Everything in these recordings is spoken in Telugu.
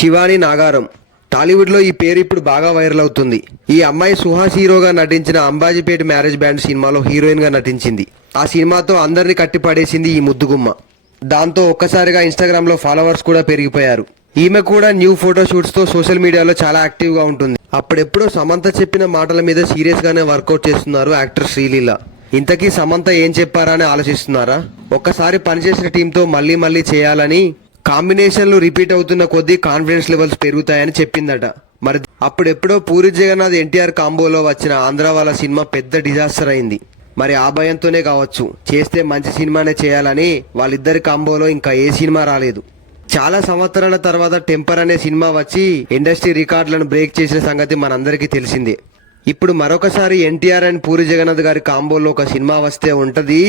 శివాని నాగారం. టాలీవుడ్ లో ఈ పేరు ఇప్పుడు బాగా వైరల్ అవుతుంది. ఈ అమ్మాయి సుహాస్ హీరోగా నటించిన అంబాజీపేట మ్యారేజ్ బ్యాండ్ సినిమాలో హీరోయిన్ గా నటించింది. ఆ సినిమాతో అందరిని కట్టిపడేసింది ఈ ముద్దుగుమ్మ. దాంతో ఒక్కసారిగా ఇన్స్టాగ్రామ్ లో ఫాలోవర్స్ కూడా పెరిగిపోయారు. ఈమె కూడా న్యూ ఫోటోషూట్స్ తో సోషల్ మీడియాలో చాలా యాక్టివ్ గా ఉంటుంది. అప్పుడెప్పుడో సమంత చెప్పిన మాటల మీద సీరియస్ గానే వర్కౌట్ చేస్తున్నారు యాక్టర్ శ్రీలీల. ఇంతకీ సమంత ఏం చెప్పారా అని ఆలోచిస్తున్నారా? ఒక్కసారి పనిచేసిన టీంతో మళ్ళీ చేయాలని, కాంబినేషన్లు రిపీట్ అవుతున్న కొద్దీ కాన్ఫిడెన్స్ లెవెల్స్ పెరుగుతాయని చెప్పిందట. మరి అప్పుడెప్పుడో పూరి జగన్నాథ్ ఎన్టీఆర్ కాంబోలో వచ్చిన ఆంధ్ర వాళ్ళ సినిమా పెద్ద డిజాస్టర్ అయింది. మరి ఆ భయంతోనే కావచ్చు, చేస్తే మంచి సినిమానే చేయాలని వాళ్ళిద్దరి కాంబోలో ఇంకా ఏ సినిమా రాలేదు. చాలా సంవత్సరాల తర్వాత టెంపర్ అనే సినిమా వచ్చి ఇండస్ట్రీ రికార్డులను బ్రేక్ చేసిన సంగతి మనందరికీ తెలిసిందే. ఇప్పుడు మరొకసారి ఎన్టీఆర్ అండ్ పూరి జగన్నాథ్ గారి కాంబోలో ఒక సినిమా వస్తే ఉంటది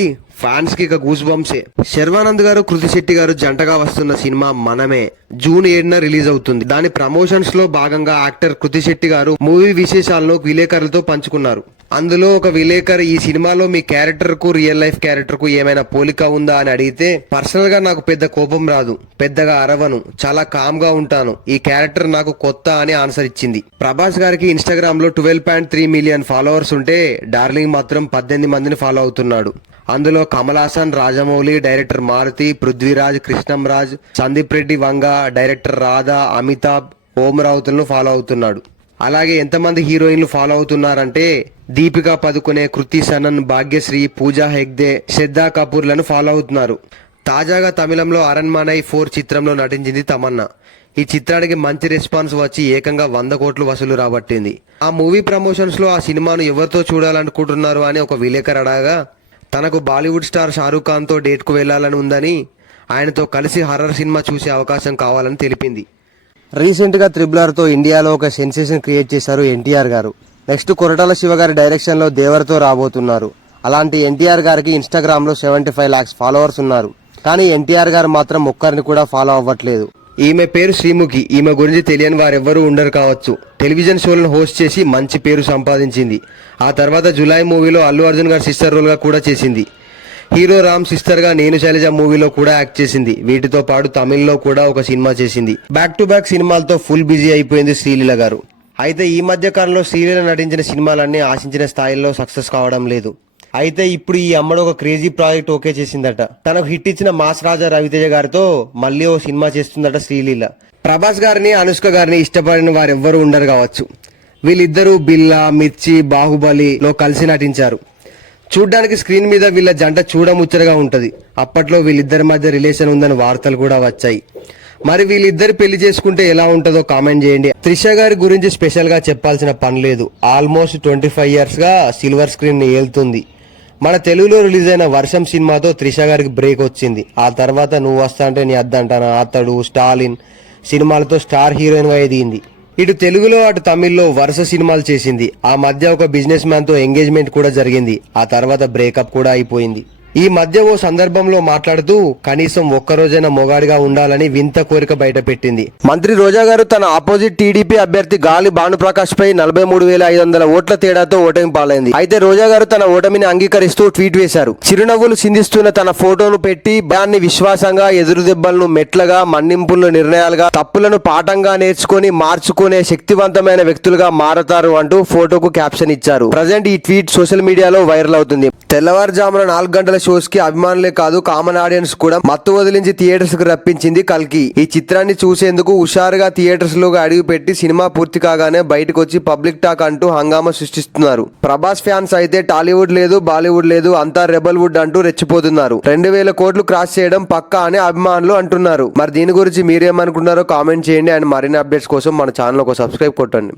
ఫ్యాన్స్ కి ఇక గూస్ బంప్సే. శర్వానంద్ గారు, కృతి శెట్టి గారు జంటగా వస్తున్న సినిమా మనమే జూన్ 7న రిలీజ్ అవుతుంది. దాని ప్రమోషన్స్ లో భాగంగా యాక్టర్ కృతి శెట్టి గారు మూవీ విశేషాలను విలేకరులతో పంచుకున్నారు. అందులో ఒక విలేకరు ఈ సినిమాలో మీ క్యారెక్టర్ కు రియల్ లైఫ్ క్యారెక్టర్ కు ఏమైనా పోలిక ఉందా అని అడిగితే, పర్సనల్ గా నాకు పెద్ద కోపం రాదు, పెద్దగా అరవను, చాలా కామ్ గా ఉంటాను, ఈ క్యారెక్టర్ నాకు కొత్త అని ఆన్సర్ ఇచ్చింది. ప్రభాస్ గారికి ఇన్స్టాగ్రామ్ లో 12.3 మిలియన్ ఫాలోవర్స్ ఉంటే డార్లింగ్ మాత్రం 18 మందిని ఫాలో అవుతున్నాడు. అందులో కమల్ హాసన్, రాజమౌళి, డైరెక్టర్ మారుతి, పృథ్వీరాజ్, కృష్ణంరాజ్, సందీప్ రెడ్డి వంగ, డైరెక్టర్ రాధా, అమితాబ్, ఓం రావుతులను ఫాలో అవుతున్నాడు. అలాగే ఎంతమంది హీరోయిన్లు ఫాలో అవుతున్నారంటే దీపికా పదుకొనే, కృతి సనన్, భాగ్యశ్రీ, పూజా హెగ్దే, శ్రద్ధా కపూర్లను ఫాలో అవుతున్నారు. తాజాగా తమిళంలో అరణ్మనై 4 చిత్రంలో నటించింది తమన్నా. ఈ చిత్రానికి మంచి రెస్పాన్స్ వచ్చి ఏకంగా 100 కోట్లు వసూలు రాబట్టింది. ఆ మూవీ ప్రమోషన్స్ లో ఆ సినిమాను ఎవరితో చూడాలనుకుంటున్నారు అని ఒక విలేకరు అడగా, తనకు బాలీవుడ్ స్టార్ షారూఖ్ ఖాన్ తో డేట్ కు వెళ్లాలని ఉందని, ఆయనతో కలిసి హర్రర్ సినిమా చూసే అవకాశం కావాలని తెలిపింది. రీసెంట్ గా RRR తో ఇండియాలో ఒక సెన్సేషన్ క్రియేట్ చేశారు ఎన్టీఆర్ గారు. నెక్స్ట్ కొరటాల శివ గారి డైరెక్షన్ లో దేవర్తో రాబోతున్నారు. అలాంటి ఎన్టీఆర్ గారికి ఇన్స్టాగ్రామ్ లో 75 lakhs ఫాలోవర్స్ ఉన్నారు. కానీ ఎన్టీఆర్ గారు మాత్రం ఒక్కరిని కూడా ఫాలో అవ్వట్లేదు. ఈమె పేరు శ్రీముఖి. ఈమె గురించి తెలియని వారెవ్వరూ ఉండరు కావచ్చు. టెలివిజన్ షోలను హోస్ట్ చేసి మంచి పేరు సంపాదించింది. ఆ తర్వాత జులై మూవీలో అల్లు అర్జున్ గారి సిస్టర్ రోల్ గా కూడా చేసింది. హీరో రామ్ సిస్టర్ గా నేను శైలజ మూవీలో కూడా యాక్ట్ చేసింది. వీటితో పాటు తమిళ్లో కూడా ఒక సినిమా చేసింది. బ్యాక్ టు బ్యాక్ సినిమాలతో ఫుల్ బిజీ అయిపోయింది శ్రీలీల గారు. అయితే ఈ మధ్య కాలంలో శ్రీలీల నటించిన సినిమాలన్నీ ఆశించిన స్థాయిలో సక్సెస్ కావడం లేదు. అయితే ఇప్పుడు ఈ అమ్మడు ఒక క్రేజీ ప్రాజెక్ట్ ఓకే చేసిందట. తనకు హిట్ ఇచ్చిన మాస్ రాజా రవితేజ గారితో మళ్ళీ ఓ సినిమా చేస్తుందట శ్రీలీల. ప్రభాస్ గారిని, అనుష్క గారిని ఇష్టపడిన వారెవ్వరూ ఉండరు కావచ్చు. వీళ్ళిద్దరూ బిల్లా, మిర్చి, బాహుబలిలో కలిసి నటించారు. చూడ్డానికి స్క్రీన్ మీద వీళ్ళ జంట చూడముచ్చటగా ఉంటది. అప్పట్లో వీళ్ళిద్దరి మధ్య రిలేషన్ ఉందని వార్తలు కూడా వచ్చాయి. మరి వీళ్ళిద్దరు పెళ్లి చేసుకుంటే ఎలా ఉంటుందో కామెంట్ చేయండి. త్రిష గారి గురించి స్పెషల్ గా చెప్పాల్సిన పని లేదు. ఆల్మోస్ట్ 25 years గా సిల్వర్ స్క్రీన్ ని ఏలుతుంది. మన తెలుగులో రిలీజ్ అయిన వర్షం సినిమాతో త్రిష గారికి బ్రేక్ వచ్చింది. ఆ తర్వాత నువ్వు వస్తా అంటే నీ అద్దంటానా, అతడు, స్టాలిన్ సినిమాలతో స్టార్ హీరోయిన్ గా ఎదిగింది. ఇటు తెలుగులో అటు తమిళ్లో వరుస సినిమాలు చేసింది. ఆ మధ్య ఒక బిజినెస్ మ్యాన్ తో ఎంగేజ్మెంట్ కూడా జరిగింది. ఆ తర్వాత బ్రేకప్ కూడా అయిపోయింది. ఈ మధ్య ఓ సందర్భంలో మాట్లాడుతూ కనీసం ఒక్కరోజైనా మొగాడిగా ఉండాలని వింత కోరిక బయట పెట్టింది. మంత్రి రోజా గారు తన ఆపోజిట్ టీడీపీ అభ్యర్థి గాలి భానుప్రకాష్ పై 43,500 ఓట్ల తేడాతో ఓటమి పాలైంది. అయితే రోజా గారు తన ఓటమిని అంగీకరిస్తూ ట్వీట్ వేశారు. చిరునవ్వులు సిందిస్తున్న తన ఫోటోను పెట్టి భయాన్ని విశ్వాసంగా, ఎదురు దెబ్బలను మెట్లగా, మన్నింపులను నిర్ణయాలుగా, తప్పులను పాఠంగా నేర్చుకుని మార్చుకునే శక్తివంతమైన వ్యక్తులుగా మారతారు అంటూ ఫోటోకు క్యాప్షన్ ఇచ్చారు. ప్రజెంట్ ఈ ట్వీట్ సోషల్ మీడియాలో వైరల్ అవుతుంది. తెల్లవారుజామున 4 గంటల షోస్ కి అభిమానులే కాదు కామన్ ఆడియన్స్ కూడా మత్తు వదిలించి థియేటర్స్ కు రప్పించింది కల్కి. ఈ చిత్రాన్ని చూసేందుకు హుషారుగా థియేటర్స్ లోకి అడుగు పెట్టి సినిమా పూర్తి కాగానే బయటకు వచ్చి పబ్లిక్ టాక్ అంటూ హంగామా సృష్టిస్తున్నారు. ప్రభాస్ ఫ్యాన్స్ అయితే టాలీవుడ్ లేదు, బాలీవుడ్ లేదు, అంతా రెబల్ వుడ్ అంటూ రెచ్చిపోతున్నారు. 2,000 కోట్లు క్రాస్ చేయడం పక్కా అని అభిమానులు అంటున్నారు. మరి దీని గురించి మీరేమనుకున్నారో కామెంట్ చేయండి. అండ్ మరిన్ని అప్డేట్స్ కోసం మన ఛానల్ ఒక సబ్స్క్రైబ్ కొట్టండి.